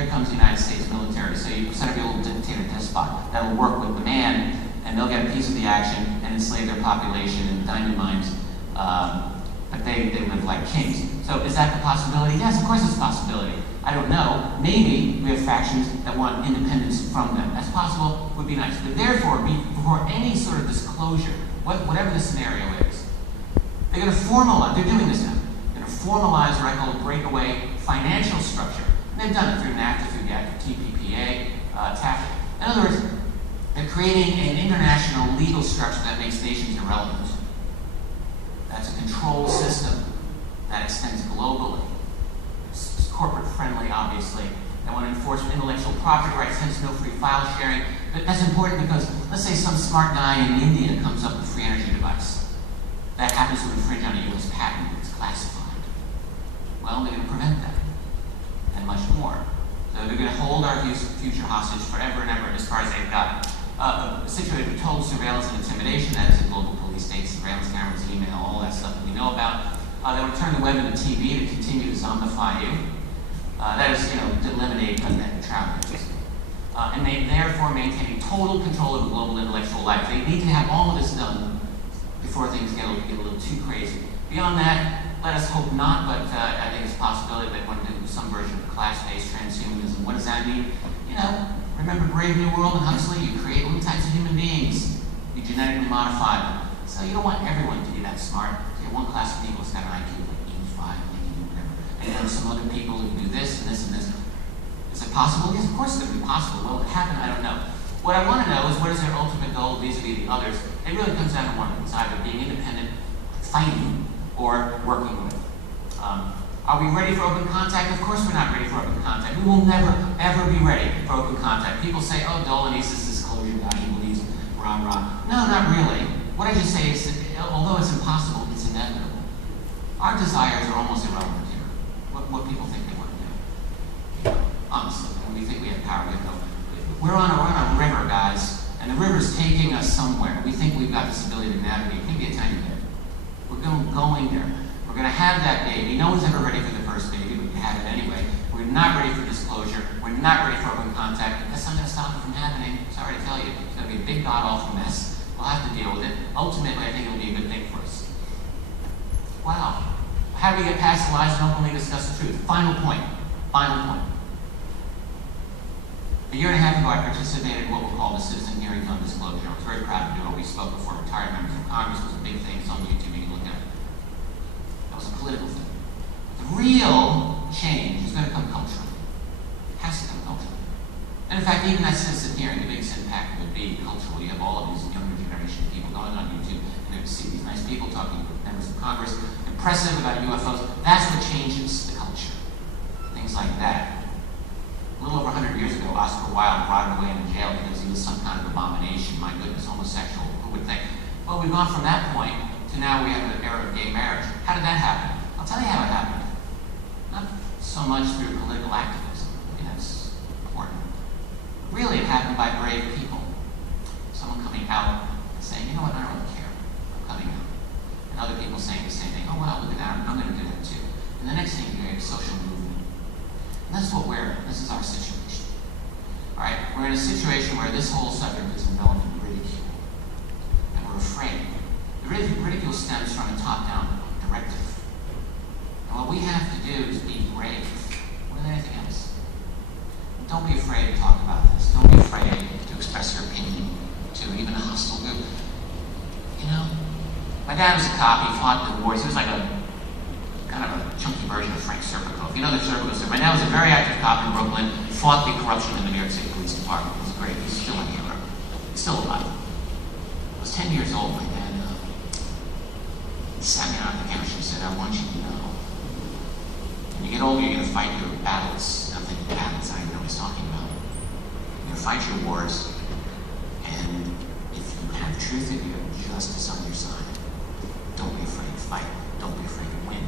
here comes the United States military. So you set up your little dictator despot that will work with the man, and they'll get a piece of the action and enslave their population and diamond mines. But they live like kings. So is that the possibility? Yes, of course it's a possibility. I don't know. Maybe we have factions that want independence from them. That's possible, would be nice. But therefore, before any sort of disclosure, whatever the scenario is, they're going to formalize, they're doing this now, they're going to formalize what I call a breakaway financial structure. And they've done it through NAFTA, through the Act of TPPA, TAFTA. In other words, they're creating an international legal structure that makes nations irrelevant. That's a control system that extends globally. It's corporate friendly, obviously. They want to enforce intellectual property rights, hence no free file sharing. But that's important because, let's say some smart guy in India comes up with a free energy device. That happens to infringe on a US patent, it's classified. Well, they're going to prevent that, and much more. So they're going to hold our future hostage forever and ever as far as they've got it. Situated with total surveillance and intimidation, that is a global police state, surveillance cameras, email, all that stuff that we know about. They would turn the web into TV to continue to zombify you. That is, to eliminate net neutrality. And they therefore maintain total control over global intellectual life. They need to have all of this done before things get a little too crazy. Beyond that, let us hope not, but I think it's a possibility that one do some version of class-based transhumanism. What does that mean? Remember Brave New World and Huxley? You create little types of human beings. You genetically modify them. So you don't want everyone to be that smart. So you have one class of people that's got an IQ of like 85, and they can do whatever. And you have some other people who do this and this and this. Is it possible? Yes, of course it's going to be possible. Will it happen? I don't know. What I want to know is what is their ultimate goal vis-a-vis the others. It really comes down to one thing. It's either being independent, fighting, or working with. Are we ready for open contact? Of course we're not ready for open contact. We will never, ever be ready for open contact. People say, oh, Dolan, he's this disclosure guy, he believes rah-rah. No, not really. What I just say is that, although it's impossible, it's inevitable. Our desires are almost irrelevant here. What people think they want to do. Honestly, when we think we have power, we have no. We're on a river, guys, and the river's taking us somewhere. We think we've got this ability to navigate. Maybe a tiny bit. We're going there. We're going to have that baby. No one's ever ready for the first baby, but we have it anyway. We're not ready for disclosure. We're not ready for open contact. That's not going to stop it from happening. Sorry to tell you. It's going to be a big, god-awful mess. We'll have to deal with it. Ultimately, I think it'll be a good thing for us. Wow. How do we get past the lies and openly discuss the truth? Final point. Final point. A year and a half ago, I participated in what we'll call the citizen hearings on disclosure. I was very proud to do it. We spoke before retired members of Congress. It was a big thing. It's on YouTube. You can look at it. That was a political thing. The real change is going to come culturally. It has to come culturally. And in fact, even that citizen hearing, the biggest impact would be cultural. You have all of these younger generation people going on YouTube, and they would see these nice people talking to members of Congress, impressive about UFOs. That's what changes the culture. Things like that. A little over 100 years ago, Oscar Wilde rotted away in jail because he was some kind of abomination. My goodness, homosexual. Who would think? Well, we've gone from that point to now we have an era of gay marriage. How did that happen? I'll tell you how it happened. Not so much through political activism. I mean, that's important. Really, it happened by brave people. Someone coming out and saying, you know what, I don't really care. I'm coming out. And other people saying the same thing. Oh, well, look at that. I'm going to do that too. And the next thing you get a social movement. And that's what this is our situation. All right, we're in a situation where this whole subject is enveloped in ridicule. And we're afraid. The ridicule stems from a top-down directive. And what we have to do is be brave more than anything else. And don't be afraid to talk about this. Don't be afraid to express your opinion to even a hostile group. My dad was a cop. He fought in the wars. He was like a kind of a chunky version of Frank Serpico. If you know the Serpico story. My dad was a very active cop in Brooklyn, fought the corruption in the New York City Police Department. It was great. He's still a hero. He's still alive. I was 10 years old. My dad sat me on the couch and said, I want you to know. When you get older, you're going to fight your battles. I'm thinking battles, I don't know what he's talking about. You're going to fight your wars. And if you have truth and you have justice on your side, don't be afraid to fight. Don't be afraid to win.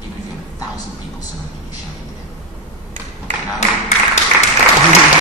Even if you have 1,000 people surrounding you shouting.